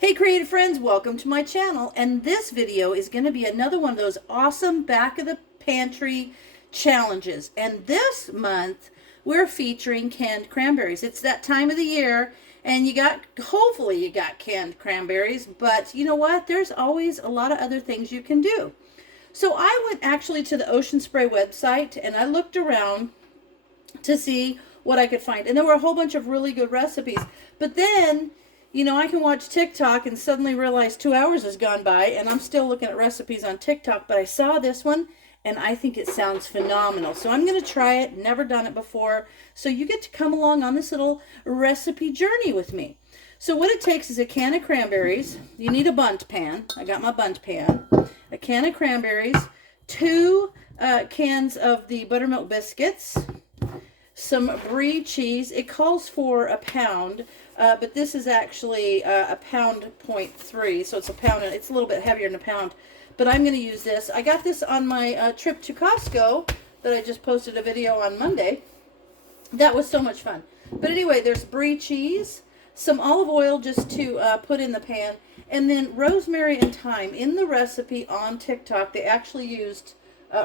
Hey creative friends, welcome to my channel, and this video is going to be another one of those awesome back of the pantry challenges. And this month we're featuring canned cranberries. It's that time of the year, and hopefully you got canned cranberries, but you know what, there's always a lot of other things you can do. So I went actually to the Ocean Spray website and I looked around to see what I could find, and there were a whole bunch of really good recipes. But then, you know, I can watch TikTok and suddenly realize 2 hours has gone by and I'm still looking at recipes on TikTok, but I saw this one and I think it sounds phenomenal. So I'm going to try it, never done it before. So you get to come along on this little recipe journey with me. So what it takes is a can of cranberries. You need a bundt pan. I got my bundt pan. A can of cranberries, 2 cans of the buttermilk biscuits, some Brie cheese. It calls for a pound, but this is actually a pound 0.3, so it's a pound, and it's a little bit heavier than a pound. But I'm going to use this. I got this on my trip to Costco that I just posted a video on Monday. That was so much fun. But anyway, there's Brie cheese, some olive oil just to put in the pan, and then rosemary and thyme. In the recipe on TikTok, they actually used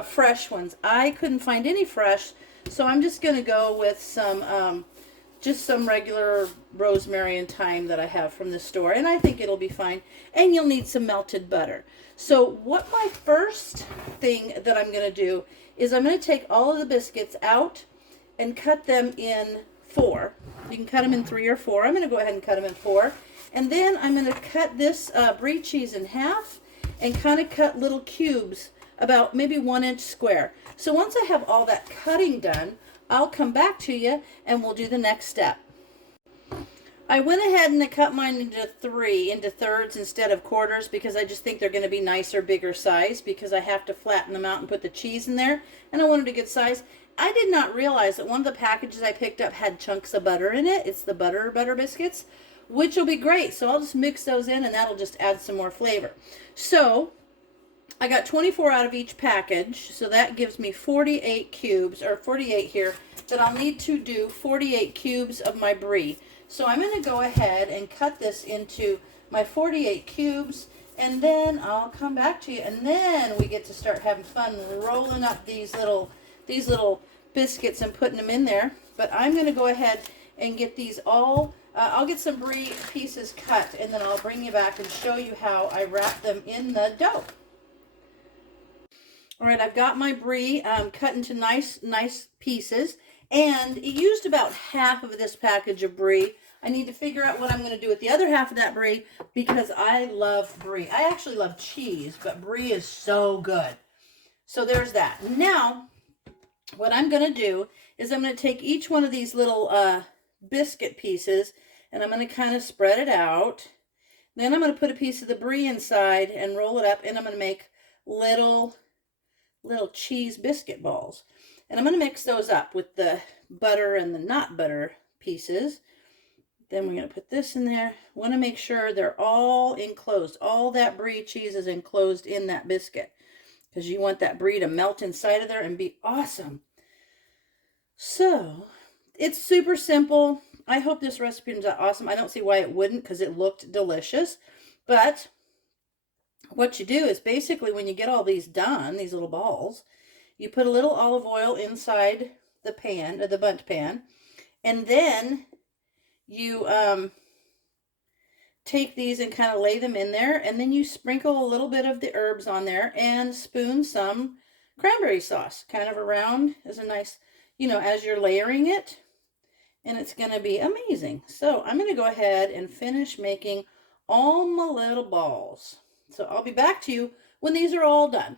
fresh ones. I couldn't find any fresh, so I'm just going to go with just some regular rosemary and thyme that I have from the store, and I think it'll be fine. And you'll need some melted butter. So what my first thing that I'm going to do is I'm going to take all of the biscuits out and cut them in 4. You can cut them in 3 or 4. I'm going to go ahead and cut them in 4. And then I'm going to cut this Brie cheese in half and kind of cut little cubes about maybe 1 inch square. So once I have all that cutting done, I'll come back to you and we'll do the next step. I went ahead and I cut mine into thirds instead of quarters, because I just think they're going to be nicer, bigger size, because I have to flatten them out and put the cheese in there, and I wanted a good size. I did not realize that one of the packages I picked up had chunks of butter in it. It's the butter biscuits, which will be great. So I'll just mix those in and that'll just add some more flavor. So I got 24 out of each package, so that gives me 48 cubes, or 48 here, that I'll need to do 48 cubes of my Brie. So I'm going to go ahead and cut this into my 48 cubes, and then I'll come back to you, and then we get to start having fun rolling up these little biscuits and putting them in there. But I'm going to go ahead and get these all, I'll get some Brie pieces cut, and then I'll bring you back and show you how I wrap them in the dough. All right, I've got my Brie cut into nice pieces, and it used about half of this package of Brie. I need to figure out what I'm going to do with the other half of that Brie, because I love Brie. I actually love cheese, but Brie is so good. So there's that. Now, what I'm going to do is I'm going to take each one of these little biscuit pieces, and I'm going to kind of spread it out. Then I'm going to put a piece of the Brie inside and roll it up, and I'm going to make little cheese biscuit balls. And I'm going to mix those up with the butter and the not butter pieces. Then we're going to put this in there. Want to make sure they're all enclosed. All that Brie cheese is enclosed in that biscuit, because you want that Brie to melt inside of there and be awesome. So it's super simple. I hope this recipe turns out awesome. I don't see why it wouldn't, because it looked delicious. But what you do is basically, when you get all these done, these little balls, you put a little olive oil inside the pan, the bundt pan, and then you take these and kind of lay them in there, and then you sprinkle a little bit of the herbs on there and spoon some cranberry sauce kind of around as a nice, you know, as you're layering it, and it's going to be amazing. So I'm going to go ahead and finish making all my little balls. So I'll be back to you when these are all done.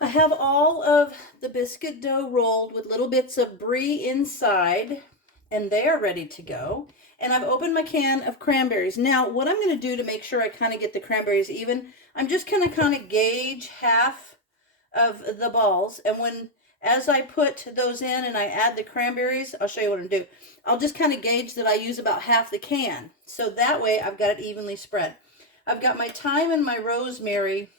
I have all of the biscuit dough rolled with little bits of Brie inside, and they are ready to go. And I've opened my can of cranberries. Now, what I'm going to do to make sure I kind of get the cranberries even, I'm just going to kind of gauge half of the balls. And as I put those in and I add the cranberries, I'll show you what I'm going to do. I'll just kind of gauge that I use about half the can. So that way I've got it evenly spread. I've got my thyme and my rosemary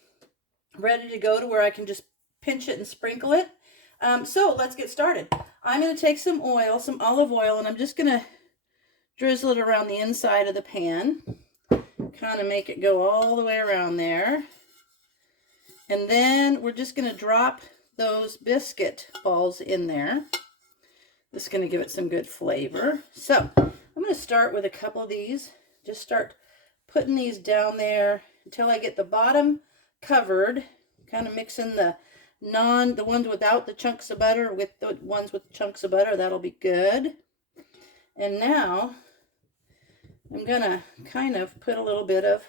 ready to go to where I can just pinch it and sprinkle it. So let's get started. I'm going to take some oil, some olive oil, and I'm just going to drizzle it around the inside of the pan. kind of make it go all the way around there. And then we're just going to drop those biscuit balls in there. This is going to give it some good flavor. So I'm going to start with a couple of these. Just start putting these down there until I get the bottom covered. Kind of mixing the ones without the chunks of butter with the ones with chunks of butter. That'll be good. And now I'm going to kind of put a little bit of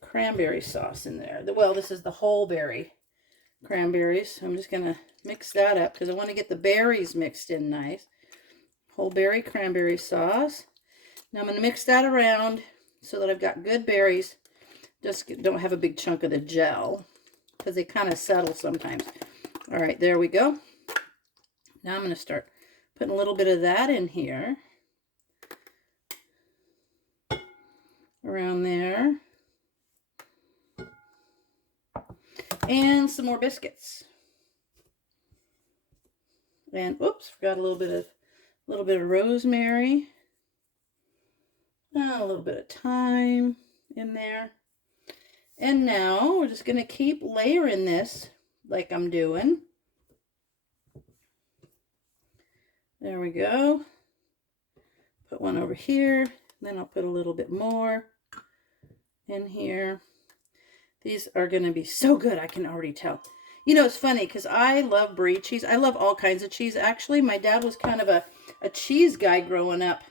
cranberry sauce in there. Well, this is the whole berry cranberries. So I'm just going to mix that up because I want to get the berries mixed in nice. Whole berry cranberry sauce. Now I'm going to mix that around so that I've got good berries. Just don't have a big chunk of the gel because they kind of settle sometimes. All right, there we go. Now I'm going to start putting a little bit of that in here. Around there. And some more biscuits. And oops, forgot a little bit of rosemary. A little bit of thyme in there. And now we're just going to keep layering this like I'm doing. There we go. Put one over here. Then I'll put a little bit more in here. These are going to be so good, I can already tell. You know, it's funny because I love Brie cheese. I love all kinds of cheese. Actually, my dad was kind of a cheese guy growing up.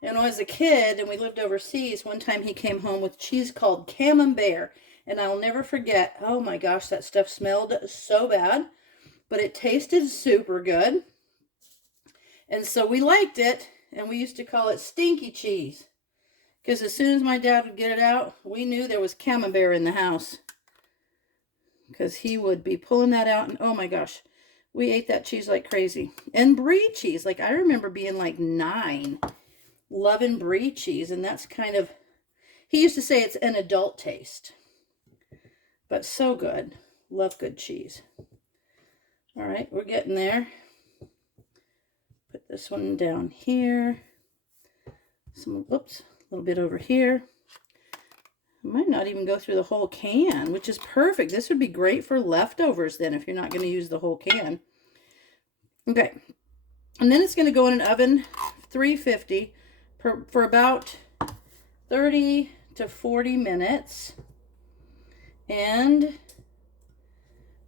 And when I was a kid and we lived overseas, one time he came home with cheese called Camembert. And I'll never forget, oh my gosh, that stuff smelled so bad. But it tasted super good. And so we liked it. And we used to call it stinky cheese. Because as soon as my dad would get it out, we knew there was Camembert in the house. Because he would be pulling that out. And oh my gosh, we ate that cheese like crazy. And Brie cheese. Like I remember being like 9. Loving Brie cheese. And that's kind of, he used to say it's an adult taste. But so good. Love good cheese. All right, we're getting there. Put this one down here. Oops, a little bit over here. I might not even go through the whole can, which is perfect. This would be great for leftovers then if you're not going to use the whole can. Okay, and then it's going to go in an oven, 350, for about 30 to 40 minutes. And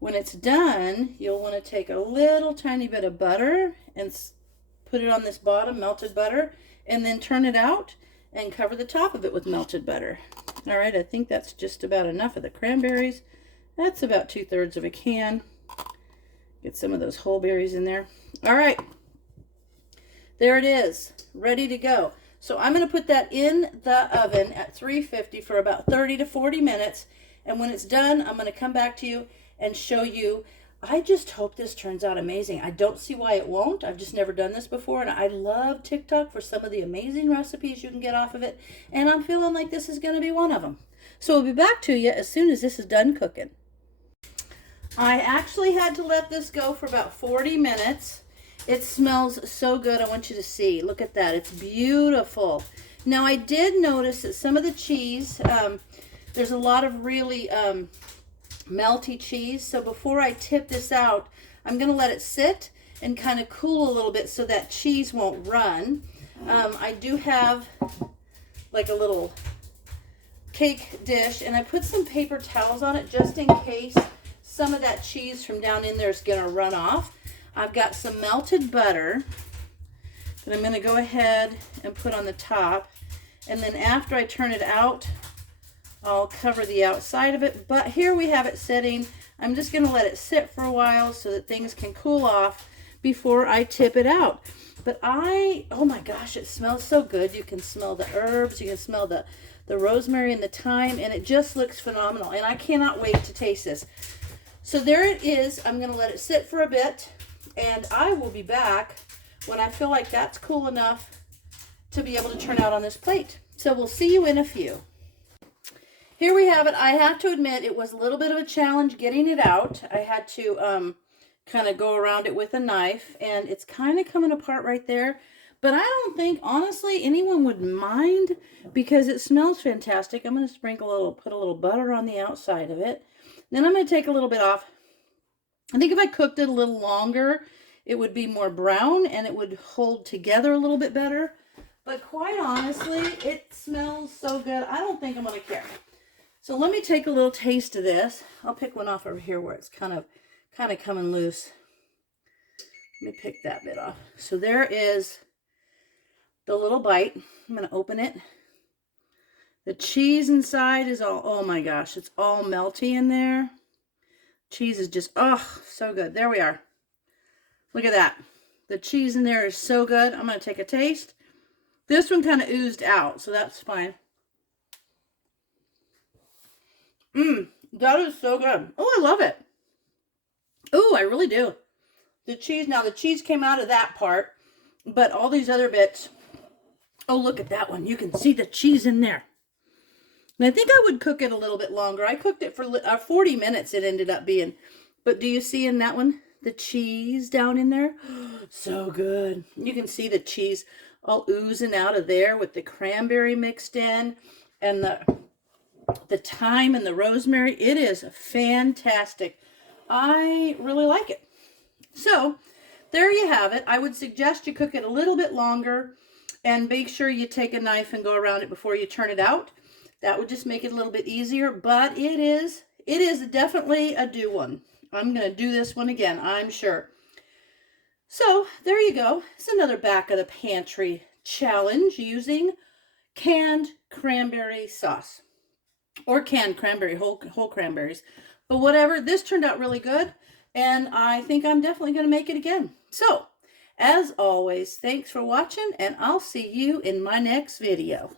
when it's done, you'll want to take a little tiny bit of butter and put it on this bottom, melted butter, and then turn it out and cover the top of it with melted butter. All right, I think that's just about enough of the cranberries. That's about 2/3 of a can. Get some of those whole berries in there. All right, there it is, ready to go. So I'm going to put that in the oven at 350 for about 30 to 40 minutes. And when it's done, I'm going to come back to you and show you. I just hope this turns out amazing. I don't see why it won't. I've just never done this before. And I love TikTok for some of the amazing recipes you can get off of it. And I'm feeling like this is going to be one of them. So we'll be back to you as soon as this is done cooking. I actually had to let this go for about 40 minutes. It smells so good. I want you to see. Look at that. It's beautiful. Now I did notice that some of the cheese, there's a lot of really melty cheese. So before I tip this out, I'm going to let it sit and kind of cool a little bit so that cheese won't run. I do have like a little cake dish, and I put some paper towels on it just in case some of that cheese from down in there is going to run off. I've got some melted butter that I'm going to go ahead and put on the top. And then after I turn it out, I'll cover the outside of it. But here we have it sitting. I'm just going to let it sit for a while so that things can cool off before I tip it out. But oh my gosh, it smells so good. You can smell the herbs. You can smell the rosemary and the thyme. And it just looks phenomenal. And I cannot wait to taste this. So there it is. I'm going to let it sit for a bit. And I will be back when I feel like that's cool enough to be able to turn out on this plate. So we'll see you in a few. Here we have it. I have to admit it was a little bit of a challenge getting it out. I had to kind of go around it with a knife, and it's kind of coming apart right there. But I don't think, honestly, anyone would mind because it smells fantastic. I'm going to put a little butter on the outside of it. Then I'm going to take a little bit off. I think if I cooked it a little longer, it would be more brown and it would hold together a little bit better. But quite honestly, it smells so good. I don't think I'm going to care. So let me take a little taste of this. I'll pick one off over here where it's kind of coming loose. Let me pick that bit off. So there is the little bite. I'm going to open it. The cheese inside is all, oh my gosh, it's all melty in there. Cheese is just, oh, so good. There we are. Look at that. The cheese in there is so good. I'm going to take a taste. This one kind of oozed out, so that's fine. That is so good. Oh, I love it. Oh, I really do. The cheese, now the cheese came out of that part, but all these other bits, oh, look at that one. You can see the cheese in there. And I think I would cook it a little bit longer. I cooked it for 40 minutes it ended up being. But do you see in that one, the cheese down in there? So good. You can see the cheese all oozing out of there with the cranberry mixed in and the thyme and the rosemary. It is fantastic. I really like it. So there you have it. I would suggest you cook it a little bit longer and make sure you take a knife and go around it before you turn it out. That would just make it a little bit easier, but it is definitely a do one. I'm going to do this one again, I'm sure. So there you go. It's another back of the pantry challenge using canned cranberry sauce or canned cranberry, whole cranberries. But whatever, this turned out really good, and I think I'm definitely going to make it again. So, as always, thanks for watching, and I'll see you in my next video.